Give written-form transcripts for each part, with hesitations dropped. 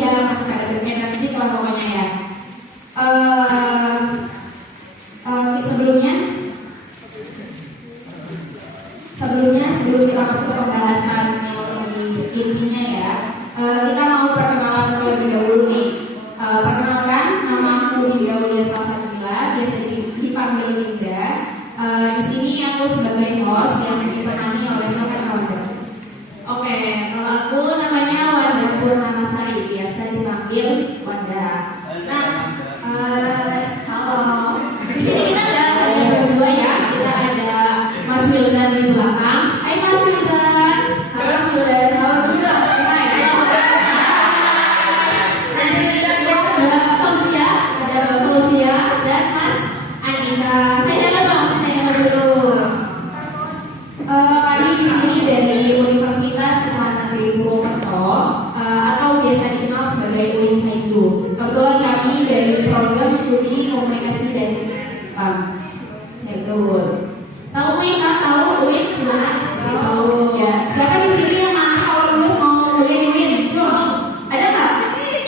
iya masih ada energi lah pokoknya ya. Sebelumnya sebelum kita masuk ke pembahasan yang lebih intinya ya, kita mau perkenalan terlebih dahulu nih. Perkenalkan, nama aku Dinda Aulia Salsabila, biasa dipanggil Dinda. Di sini aku sebagai host yang ditemani oleh siapa Wanda. Oke, kalau aku namanya Wanda Purnamasari, biasa dipanggil Wanda. Nah, halo. Di sini kita ada berdua ya. Kita ada Mas Wildan di belakang. Hai Mas Wildan. Halo Mas Wildan. Halo Dinda. Hai. Nanti ada Fausia dan Mas Andika. Saya dulu. Kami di sini dari Universitas Islam Negeri Purwokerto atau biasa dikenal sebagai UIN Saizu. Kebetulan kami dari program studi komunikasi dan Betul. Tahu UIN kan? Tahu UIN gimana? Tahu ya. Siapa di sini yang mana kalau lulus mau kuliah di UIN? Coba. Ada nggak?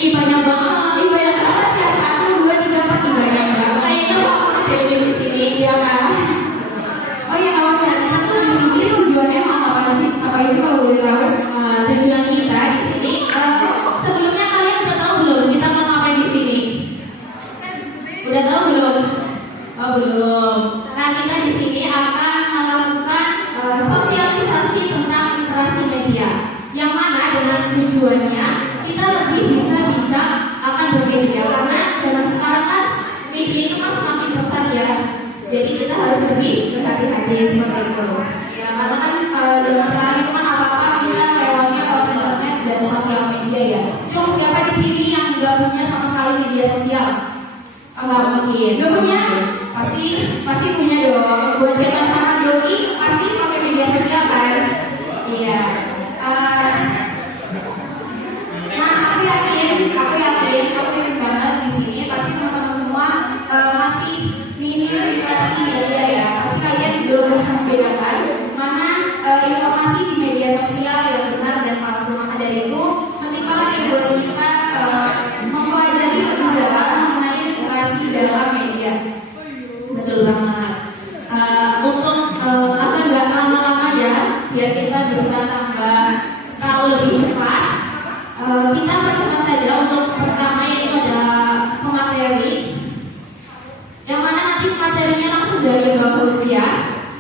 Banyak banget. Banyak banget ya. 1, 2, 3, 4 banyak banget. Kayaknya kamu ada yang di sini. Iya kan? Oh ya kawan satu di sini tujuannya mau apa sih? Apa itu kalau boleh tahu? Tujuan kita di sini. Sebelumnya kalian udah tahu belum kita mau ngapain di sini? Udah tahu belum? Oh belum. Nah, kita di sini akan melakukan sosialisasi tentang literasi media, yang mana dengan tujuannya kita lebih bisa bijak akan bermedia, karena zaman sekarang kan media itu kan semakin pesat ya. Jadi kita harus lebih berhati-hati seperti itu. Ya karena kan zaman sekarang itu kan apa-apa kita lewatnya lewat internet dan sosial media ya. Cuma siapa di sini yang nggak punya sama sekali media sosial? Nggak mungkin. Nggak punya? Pasti punya dong. Buat zaman para doi pasti pakai media sosial kan? Iya. Nah aku yakin banget di sini pasti teman-teman semua masih minim literasi media ya. Pasti kalian belum bisa membedakan mana informasi di media sosial yang benar dan palsu. Maka dari itu ketika buat kita mempelajari lebih dalam mengenai literasi dalam media. Betul banget. Untuk agar nggak lama-lama ya, biar kita bisa tambah tahu lebih cepat, kita percepat saja. Untuk pertama yaitu ada pemateri, yang mana nanti pematerinya langsung dari Mbak Fausia.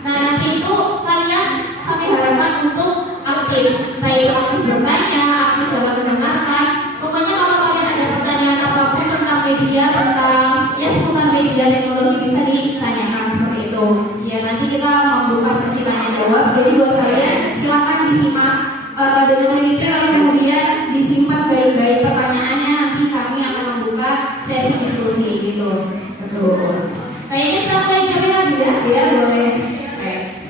Nah nanti itu kalian kami harapkan untuk aktif, baik aktif bertanya, aktif dalam mendengarkan. Pokoknya kalau kalian ada pertanyaan apapun tentang media, tentang ya seputar media teknologi bisa ditanyakan seperti itu. Ya nanti kita membuka sesi tanya jawab. Jadi buat kalian silakan disimak dengan teliti lalu kemudian disimpan baik-baik pertanyaannya. Nanti kami akan membuka sesi diskusi gitu. Betul. Kayaknya kita mulai jawabnya lagi ya. Ya boleh.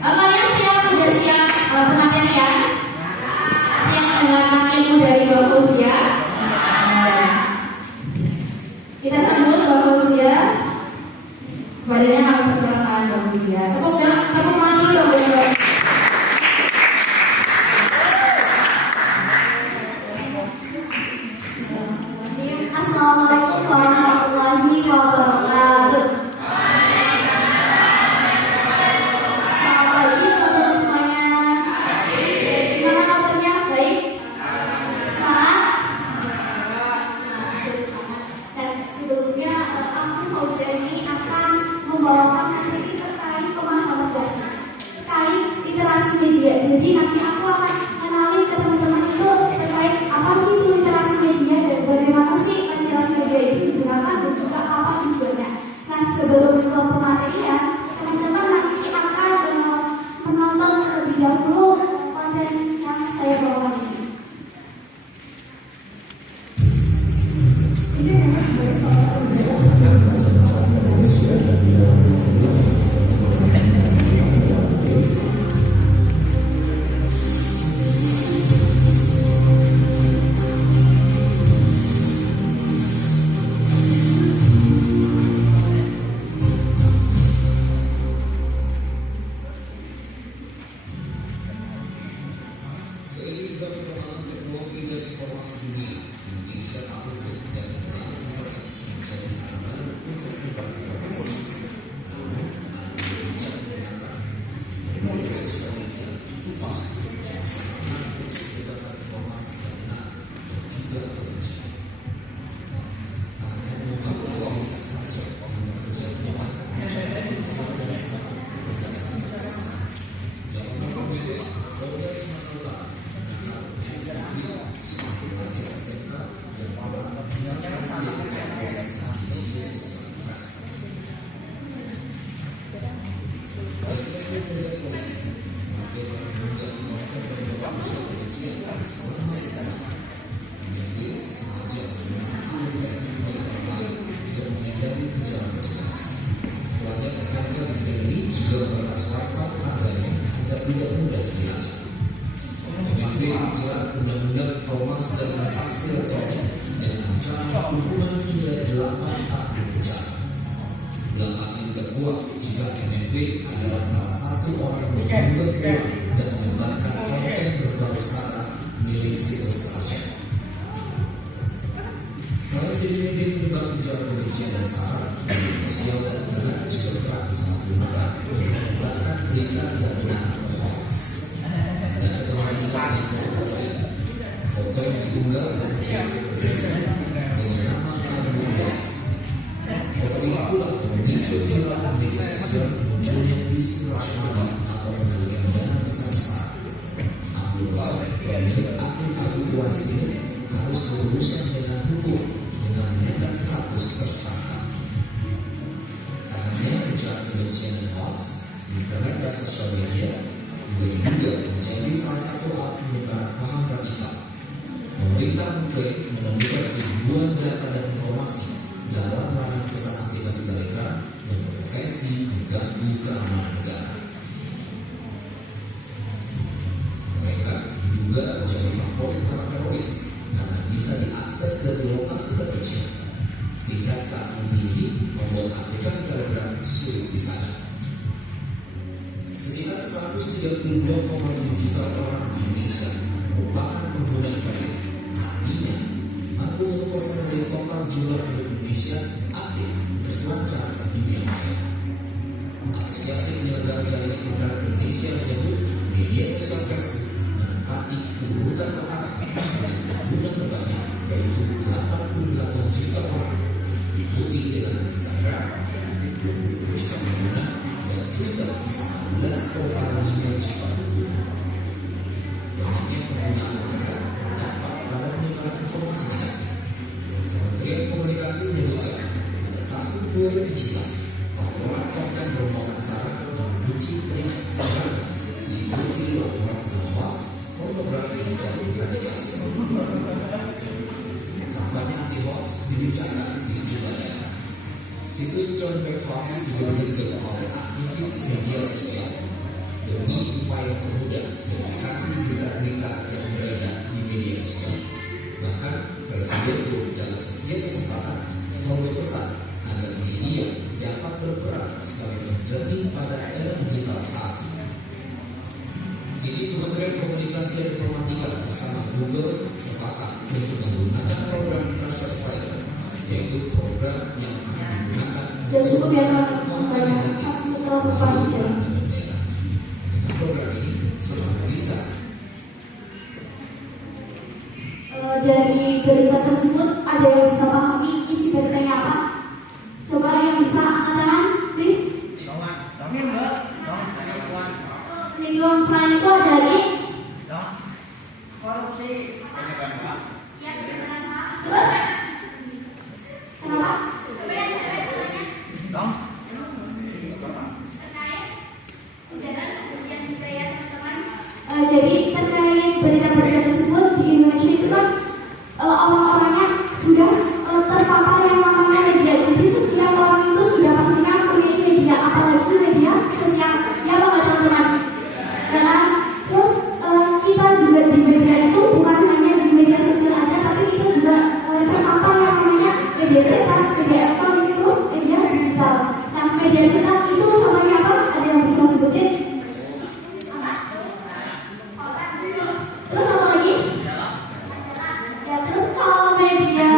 Kalian sudah siap pematerian? Siap mendengarkan ilmu dari Mbak Fausia? Kita sambut Mbak Fausia. Badannya kami persilakan Mbak Fausia. Tepuk tangan dulu dong Mbak. Assalamualaikum warahmatullahi wabarakatuh. tidak mudah dilacak. MFP menjerat undang-undang informasi dan transaksi elektronik dan ancaman hukuman hingga 8 tahun penjara. Belakangan ini terkuat jika MFP adalah salah satu orang yang membuat uang dan menyebarkan konten berbau sara milik situs sarjana. Selain jadi media menyebar ujaran kebencian dan sara, media sosial dan internet juga kerap disalahgunakan untuk menyebarkan berita yang benar atau hoax. Dan kita masih ingat dengan foto ini. Foto yang diunggah dan dipublik ke Facebook dengan nama Abu Ghais. Foto ini pula yang memicu viral di media sosial munculnya isu rashmani atau pengalihan dana besar-besaran. Abu Ghais, pemilik akun Abu Ghais ini harus berurusan dengan hukum dengan menyandang status tersangka. Tak hanya ujaran kebencian dan hoax, internet dan sosial media juga diduga menjadi salah satu alat penyebaran paham radikal. Pemerintah mengklaim menemukan ribuan data dan informasi dalam ranah pesan aplikasi Telegram yang berpotensi mengganggu keamanan negara. Mereka diduga menjadi favorit para teroris karena bisa diakses dari lokasi terkecil. Tingkat keamanan tinggi membuat aplikasi Telegram sulit disadap. Sekitar 132,7 juta orang di Indonesia merupakan pengguna internet. Artinya, 41% dari total jumlah penduduk Indonesia aktif berselancar di dunia maya. Asosiasi Penyelenggara Jaringan Internet Indonesia menyebut media sosial Facebook menempati urutan pertama dengan pengguna terbanyak, yaitu 88 juta orang, diikuti dengan Instagram 20 juta pengguna dan Twitter 19,5 juta pengguna. Banyaknya penggunaan internet berdampak pada penyebaran informasi negatif. Kementerian Komunikasi menyebutkan pada tahun 2017 laporan konten bermuatan sara menduduki peringkat terbanyak, diikuti laporan hoax, pornografi dan radikalisme. Kampanye anti hoax digencarkan di sejumlah daerah. Situs Turn Back Hoax juga dibentuk oleh aktivis media sosial demi upaya mempermudah verifikasi berita-berita yang beredar di media sosial. Bahkan Presiden pun dalam setiap kesempatan selalu berpesan agar media dapat berperan sebagai penjernih pada era digital saat ini. Kini Kementerian Komunikasi dan Informatika bersama Google sepakat untuk menggunakan program Trusted Fighter, yaitu program yang akan digunakan Dan cukup ya konten negatif dengan program ini semua bisa. Dari berita tersebut ada yang bisa pahami isi beritanya apa? Coba yang bisa angkat tangan, please. Penyinggungan selain itu ada lagi? Korupsi. Terus? Kenapa? Jadi terkait berita-berita tersebut di Indonesia itu kan orang-orangnya sudah terpapar yang namanya media. Jadi setiap orang itu sudah pastikan punya media, apalagi media sosial. Ya apa nggak teman-teman? Dan terus kita juga di media itu bukan hanya di media sosial aja, tapi kita juga terpapar yang namanya media cetak, media elektronik, terus media digital. Nah, media cetak itu contohnya apa? Ada yang bisa sebutin? Terus apa lagi? Ya terus kalau media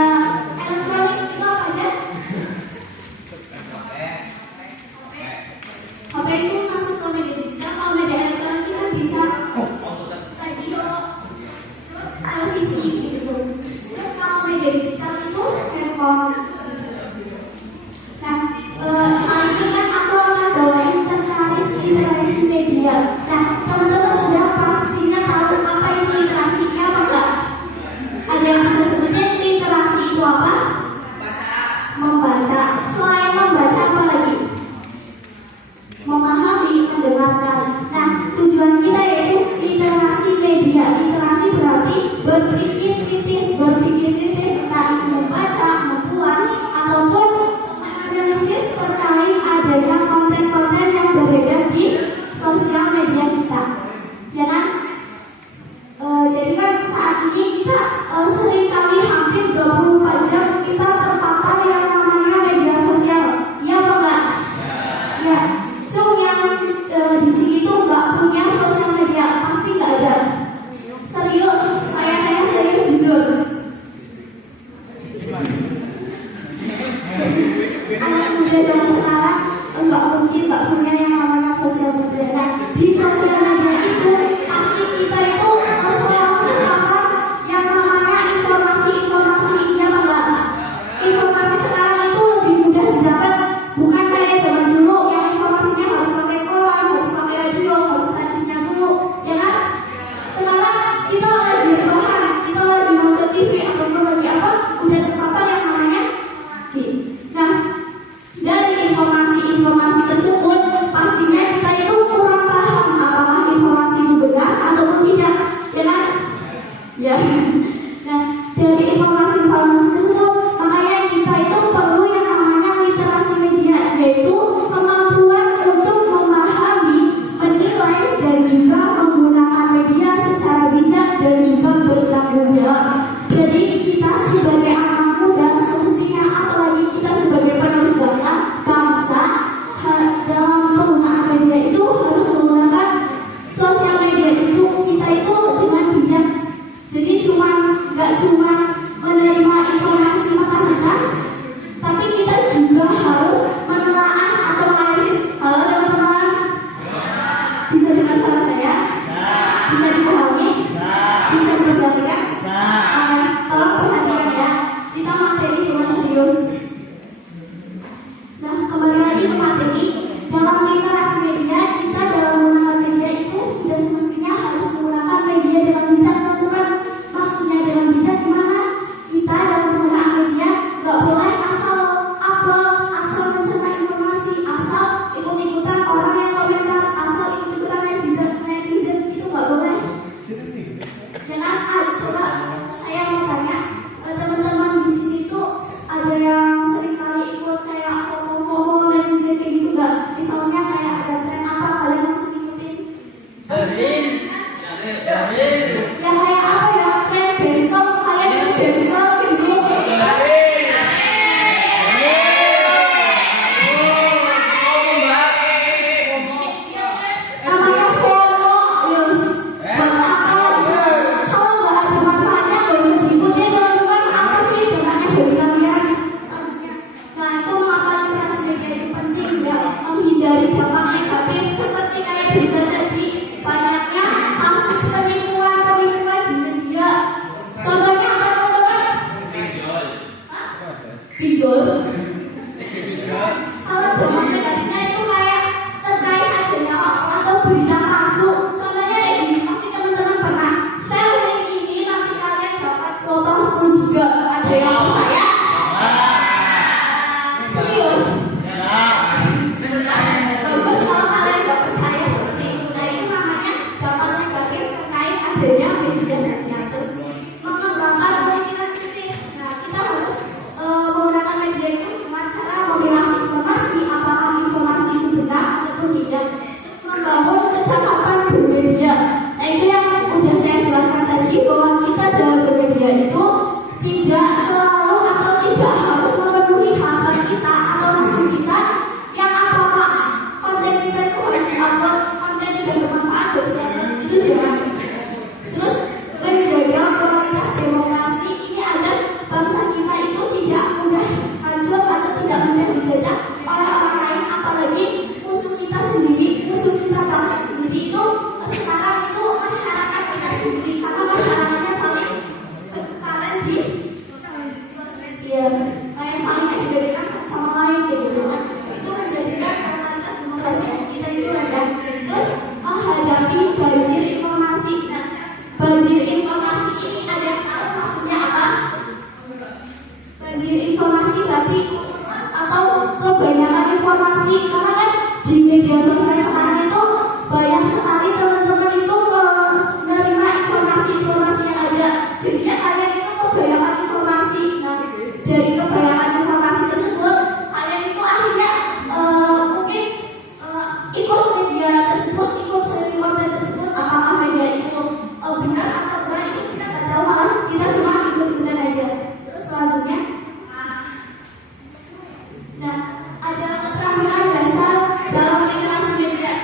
judul. Kalau dampak negatifnya itu kayak terkait adanya hoax atau berita palsu. Contohnya kayak gini, pasti teman-teman pernah share link ini, nanti kalian dapat kuota 10 giga. Ada yang percaya? Serius? Bagus kalau kalian nggak percaya seperti itu. Nah itu namanya dampak negatif terkait adanya media sosial. Terus mengembangkan pemikiran kritis. Nah kita harus menggunakan media itu dengan cara memilah informasi, apakah informasi itu benar ataupun tidak. Terus membangun kecakapan bermedia. Nah itu yang udah saya jelaskan tadi, bahwa kita dalam bermedia itu tidak selalu atau tidak harus memenuhi hasrat kita atau nafsu kita yang apa-apa konten kita itu harus diupload, konten yang bermanfaat harus diupload, itu jangan. Terus menjaga kualitas demokrasi ini agar bangsa kita itu tidak mudah hancur atau tidak mudah dijajah oleh orang lain, apalagi musuh kita sendiri, musuh kita bangsa sendiri itu sekarang itu masyarakat kita sendiri, karena masyarakatnya saling berkaren di ya, kayak saling menjadikan satu sama lain gitu kan. Itu menjadikan kualitas demokrasi kita itu rendah. Terus menghadapi banjir informasi. Nah, banjir informasi ini ada yang tahu maksudnya apa? Banjir informasi berarti atau kebanyakan informasi, karena kan di media sosial sekarang itu banyak sekali teman-teman itu menerima informasi-informasi yang ada. Jadinya kalian itu kebanyakan informasi. Nah, dari kebanyakan informasi tersebut kalian itu akhirnya mungkin ikut media tersebut, ikut sharing konten tersebut. Apakah media itu benar atau enggak itu kita nggak tahu, malah kita cuma ikut-ikutan aja. Terus selanjutnya, nah ada keterampilan dasar dalam literasi media.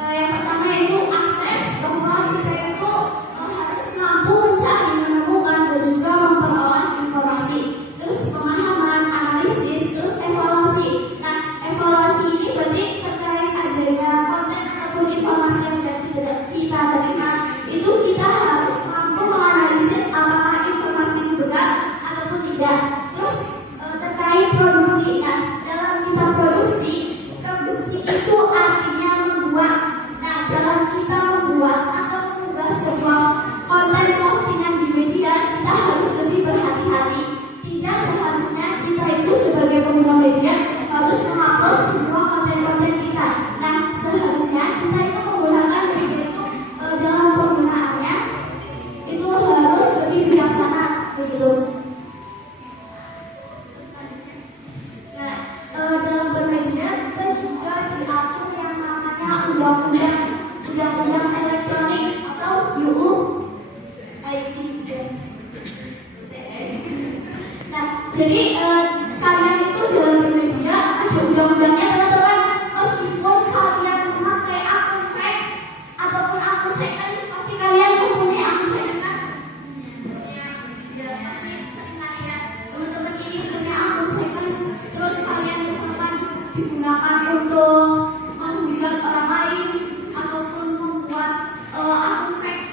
Yang pertama itu akses, bahwa kita itu harus mampu mencari, menemukan dan juga memperoleh informasi. Terus pemahaman, analisis, terus evaluasi. Nah, evaluasi ini berarti terkait adanya konten ataupun informasi yang kita terima, itu kita harus mampu menganalisis apakah informasi itu benar ataupun tidak. Terus terkait produksi. Nah, dalam kita produksi itu artinya membuat. Nah, dalam kita membuat atau mengunggah sebuah konten postingan di media, kita harus lebih berhati-hati. Tidak seharusnya kita itu sebagai pengguna media harus mengupload semua konten-konten kita. Nah, seharusnya kita itu menggunakan media itu dalam penggunaannya itu harus lebih bijaksana begitu. Nah, dalam bermedia kita juga diatur yang namanya undang-undang elektronik atau UU ITE. Nah, jadi kalian itu dalam bermedia ada undang-undangnya teman-teman. Meskipun kalian memakai akun fake ataupun akun second, pasti kalian mempunyai akun second kan? Ya, pasti sering kalian teman-teman ini punya akun second, terus kalian misalkan digunakan untuk menghujat orang lain ataupun membuat akun fake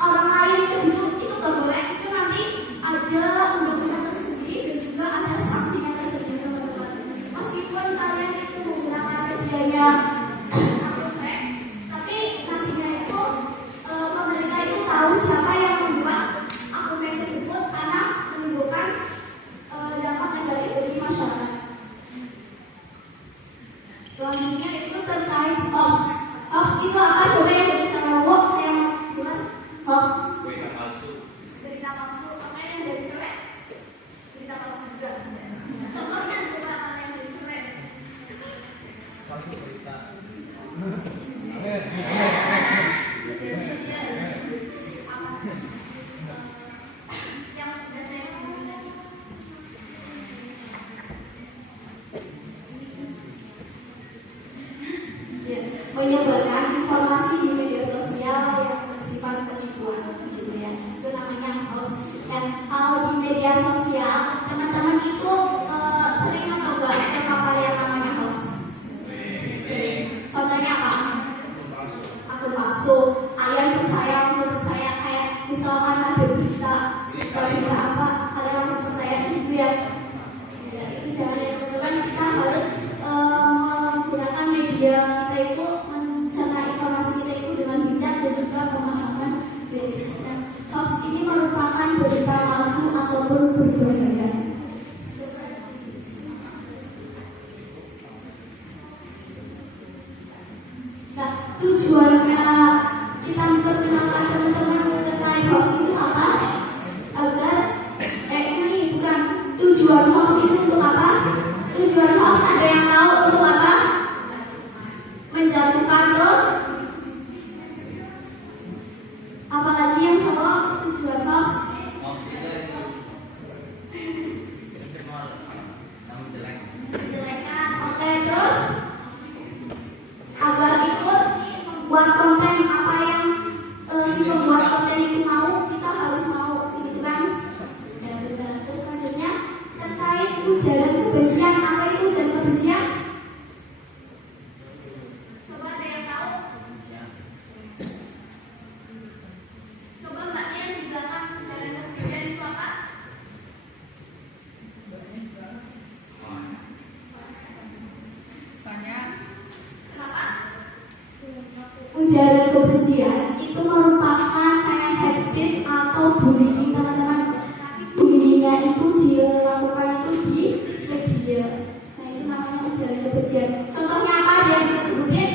orang lain itu nggak boleh. Itu nanti ada undang-undang tersendiri dan juga ada sanksinya tersendiri teman-teman. Meskipun kalian itu menggunakan medianya akun fake, tapi nantinya itu pemerintah itu tahu siapa yang membuat akun fake tersebut karena menimbulkan dampak negatif bagi masyarakat. Selanjutnya itu terkait hoax. Hoax itu apa? Coba yang dari cara hoax yang buat hoax. Berita palsu. Apa yang dari cewek? Berita palsu juga. Contohnya coba apa yang dari cewek? Yang udah saya ngomongin tadi. Ya, menyebarkan informasi di media sosial yang bersifat penipuan gitu ya. Itu namanya hoax. Dan kalau di media sosial teman-teman itu sering atau enggak terpapar yang namanya hoax? Contohnya apa? Akun palsu. Kalian percaya, langsung percaya. Kayak misalkan ada berita apa, kalian langsung percaya gitu ya. tujuan hoax itu untuk apa? Tujuan hoax ada yang tahu untuk apa? Menjatuhkan terus. Apalagi yang sama tujuan hoax? Menjelekkan. Oke, terus agar ikut buat konten apa yang si pembuat konten itu mau, kita harus mau, gitu kan? Ya benar. Terus selanjutnya terkait ujaran kebencian, apa itu ujaran kebencian? Coba ada yang tahu? Coba mbaknya yang di belakang ujaran kebencian itu apa? Kenapa? Ujaran kebencian itu merupakan kayak hate speech atau bullying, teman-teman. Bullyingnya itu dilakukan itu di media. Nah itu namanya ujaran kebencian. Contohnya apa aja bisa sebutin?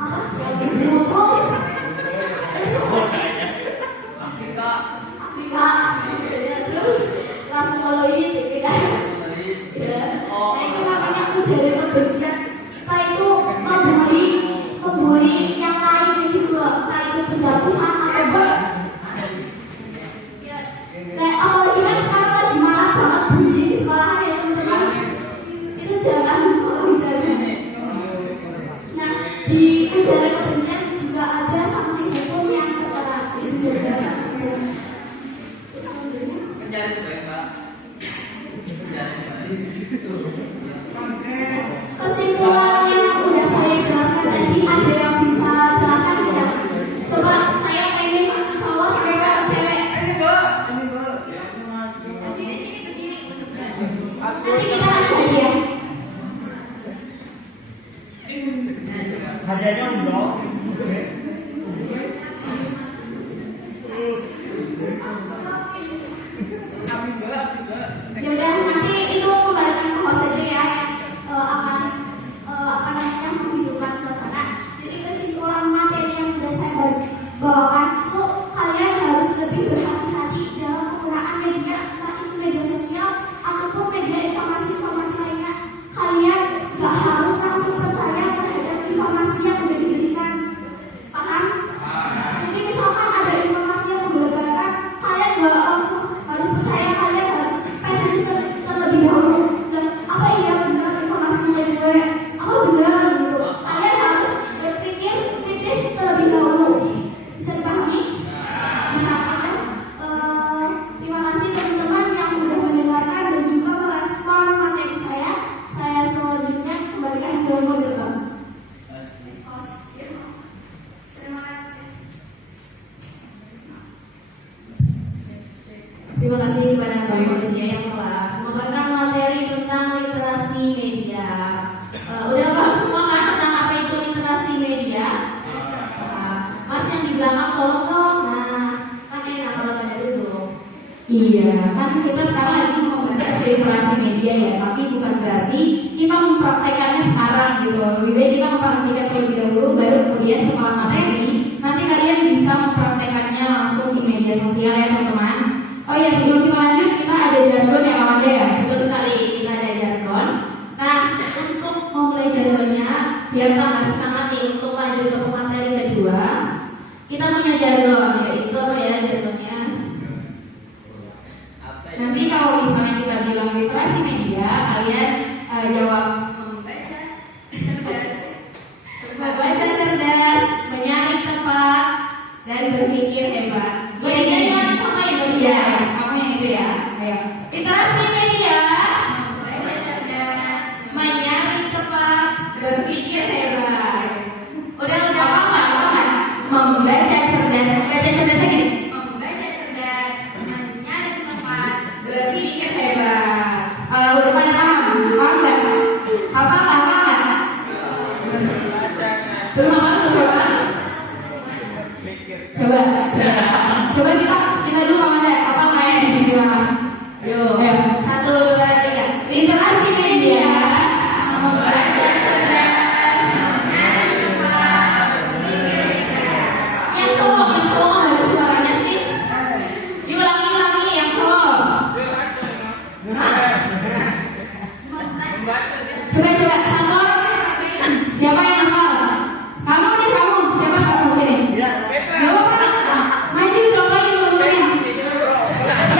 Apa? Ya bibu terus. Afrika. Terus rasmoloid, gitu kan? Ya. Nah itu namanya ujaran kebencian. Kita itu membuli yang lain gitu loh. Entah itu penjatuhan ataupun ya. Nah apalagi kan sekarang lagi marah banget bullying di sekolahan ya teman-teman. Itu jangan, kalau jangan. Nah di ujaran kebencian juga ada sanksi hukum yang tertera. Itu sudah sanksi hukum. Itu selanjutnya. Kesimpulan yang udah saya jelaskan tadi, ada yang bisa jelaskan tidak? Coba saya pengen satu cowok sama satu cewek. Berdiri sini, berdiri. Nanti kita kasih hadiah. Hadiahnya enggak. Ya udah, nanti itu kembalikan ke host aja ya, akan menghidupkan suasana. Jadi kesimpulan materi yang sudah saya bawakan itu, kalian harus lebih berhati-hati dalam penggunaan media, entah itu media sosial ataupun media informasi-informasi lainnya. Kalian gak harus langsung percaya terhadap informasi yang sudah diberikan. Paham? Jadi misalkan ada informasi yang menggelegarkan, kalian gak langsung harus percaya, kalian harus pesimis terlebih dahulu. Dan apa iya benar informasinya dari gue? Apa benar gitu? Kalian harus berpikir kritis terlebih dahulu. Bisa dipahami? Bisa kan? Terima kasih teman-teman yang sudah mendengarkan dan juga merespon materi saya. Saya selanjutnya kembalikan ke model Bang. Terima kasih. Terima kasih kepada Mbak Yosnya yang telah memberikan materi tentang literasi media. Udah paham semua kan tentang apa itu literasi media? Mas yang di belakang tolong dong. Nah, kan enak kalau pada duduk. Iya, kan kita sekarang lagi membahas literasi media ya, tapi bukan berarti kita mempraktekannya sekarang gitu. Lebih baik kita memperhatikan terlebih dahulu, baru kemudian setelah materi, nanti kalian bisa mempraktekannya langsung di media sosial ya teman-teman. Oh iya, sebelum kita lanjut, kita ada jargon ya kawan ya. Betul sekali, kita ada jargon. Nah, untuk memulai jargonnya, biar tambah semangat nih untuk lanjut ke materi kedua, kita punya jargon, yaitu apa ya jargonnya? Nanti kalau misalnya kita bilang literasi media, kalian jawab Membaca cerdas, menyaring tepat, dan berpikir hebat. Jadi yang sama ya, Iya, kamu yang itu ya. Ayo. literasi media, membaca cerdas, menyaring tepat, berpikir hebat. Udah apa nggak? Membaca cerdas gini. Membaca cerdas, menyaring tepat, berpikir hebat. Udah pada paham? Paham nggak? Apa nggak? Belum apa? Coba kita dulu Amanda. Apa nggak ya di sini lah? Yuk, 1, 2, 3. Literasi media.